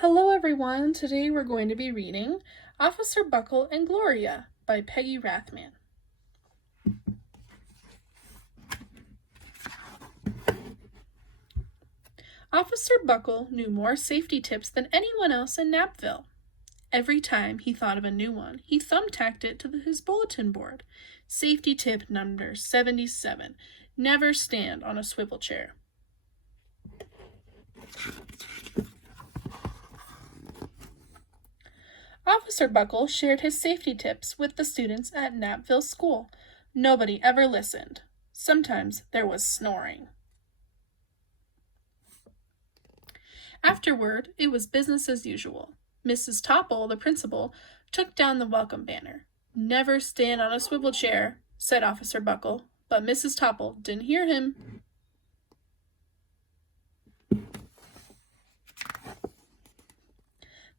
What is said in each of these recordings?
Hello everyone, today we're going to be reading Officer Buckle and Gloria by Peggy Rathmann. Officer Buckle knew more safety tips than anyone else in Knappville. Every time he thought of a new one, he thumbtacked it to his bulletin board. Safety tip number 77, never stand on a swivel chair. Officer Buckle shared his safety tips with the students at Knappville School. Nobody ever listened. Sometimes there was snoring. Afterward, it was business as usual. Mrs. Topple, the principal, took down the welcome banner. "Never stand on a swivel chair," said Officer Buckle, but Mrs. Topple didn't hear him.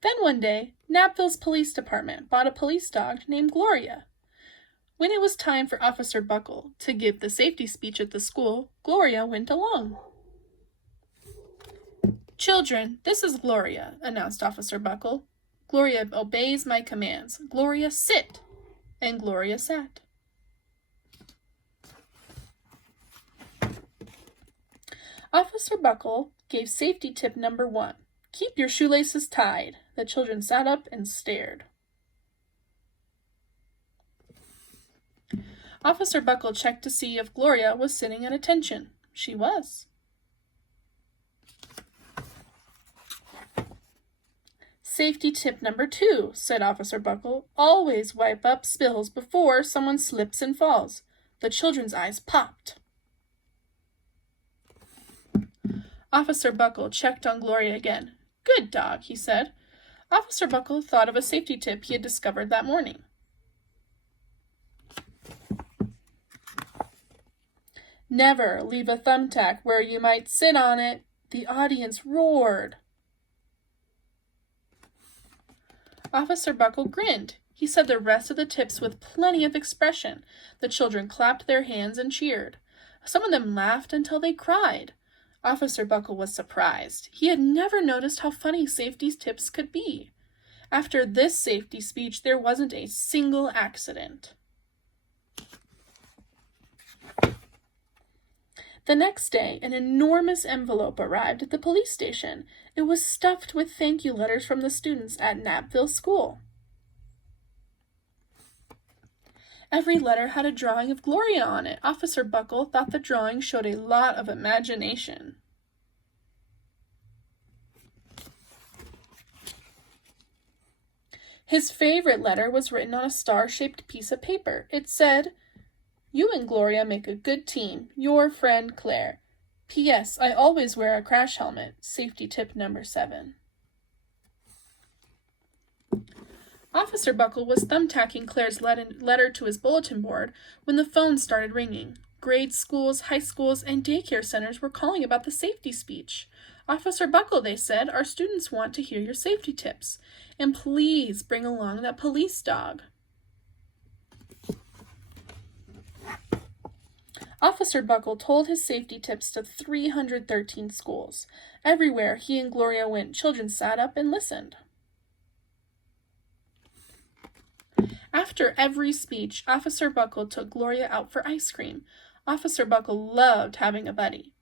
Then one day, Knappville's police department bought a police dog named Gloria. When it was time for Officer Buckle to give the safety speech at the school, Gloria went along. "Children, this is Gloria," announced Officer Buckle. "Gloria obeys my commands. Gloria, sit!" And Gloria sat. Officer Buckle gave safety tip number 1. "Keep your shoelaces tied." The children sat up and stared. Officer Buckle checked to see if Gloria was sitting at attention. She was. "Safety tip number 2, said Officer Buckle. "Always wipe up spills before someone slips and falls." The children's eyes popped. Officer Buckle checked on Gloria again. "Good dog," he said. Officer Buckle thought of a safety tip he had discovered that morning. "Never leave a thumbtack where you might sit on it." The audience roared. Officer Buckle grinned. He said the rest of the tips with plenty of expression. The children clapped their hands and cheered. Some of them laughed until they cried. Officer Buckle was surprised. He had never noticed how funny safety tips could be. After this safety speech, there wasn't a single accident. The next day, an enormous envelope arrived at the police station. It was stuffed with thank you letters from the students at Knappville School. Every letter had a drawing of Gloria on it. Officer Buckle thought the drawing showed a lot of imagination. His favorite letter was written on a star-shaped piece of paper. It said, "You and Gloria make a good team. Your friend Claire. P.S. I always wear a crash helmet. Safety tip number 7. Officer Buckle was thumbtacking Claire's letter to his bulletin board when the phone started ringing. Grade schools, high schools, and daycare centers were calling about the safety speech. "Officer Buckle," they said, "our students want to hear your safety tips. And please bring along that police dog." Officer Buckle told his safety tips to 313 schools. Everywhere he and Gloria went, children sat up and listened. After every speech, Officer Buckle took Gloria out for ice cream. Officer Buckle loved having a buddy.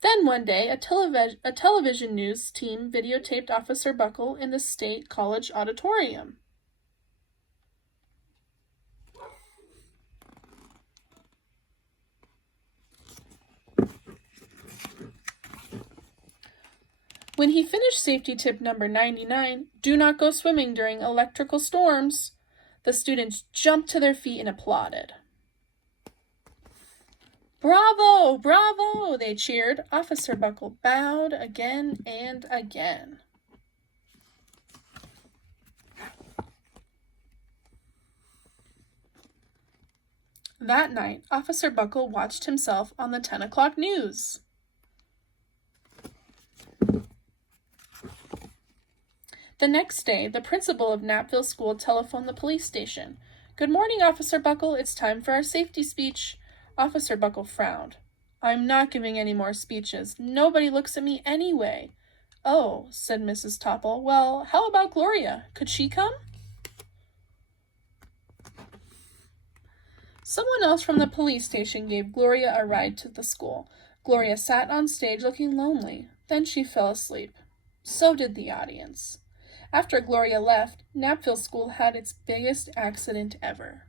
Then one day, a television news team videotaped Officer Buckle in the State College auditorium. When he finished safety tip number 99, "Do not go swimming during electrical storms," the students jumped to their feet and applauded. "Bravo! Bravo!" they cheered. Officer Buckle bowed again and again. That night, Officer Buckle watched himself on the 10 o'clock news. The next day, the principal of Knappville School telephoned the police station. "Good morning, Officer Buckle. It's time for our safety speech." Officer Buckle frowned. I'm not giving any more speeches. Nobody looks at me anyway. Oh, said Mrs. Topple. Well, how about Gloria? Could she come? Someone else from the police station gave Gloria a ride to the school. Gloria sat on stage looking lonely. Then she fell asleep. So did the audience. After Gloria left, Knapville School had its biggest accident ever.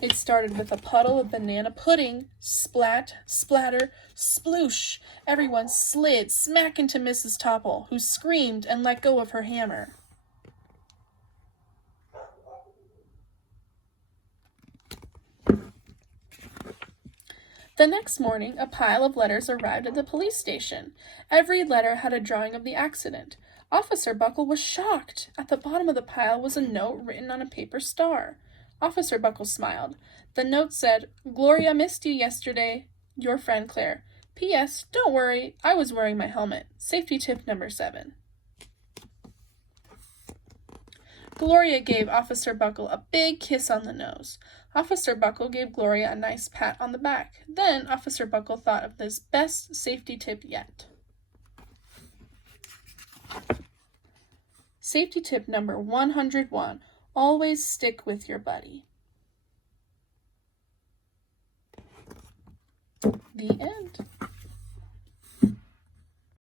It started with a puddle of banana pudding. Splat, splatter, sploosh. Everyone slid smack into Mrs. Topple, who screamed and let go of her hammer. The next morning, a pile of letters arrived at the police station. Every letter had a drawing of the accident. Officer Buckle was shocked. At the bottom of the pile was a note written on a paper star. Officer Buckle smiled. The note said, Gloria missed you yesterday. Your friend Claire. P.S. Don't worry, I was wearing my helmet. Safety tip number 7. Gloria gave Officer Buckle a big kiss on the nose. Officer Buckle gave Gloria a nice pat on the back. Then Officer Buckle thought of his best safety tip yet. Safety tip number 101. Always stick with your buddy. The end.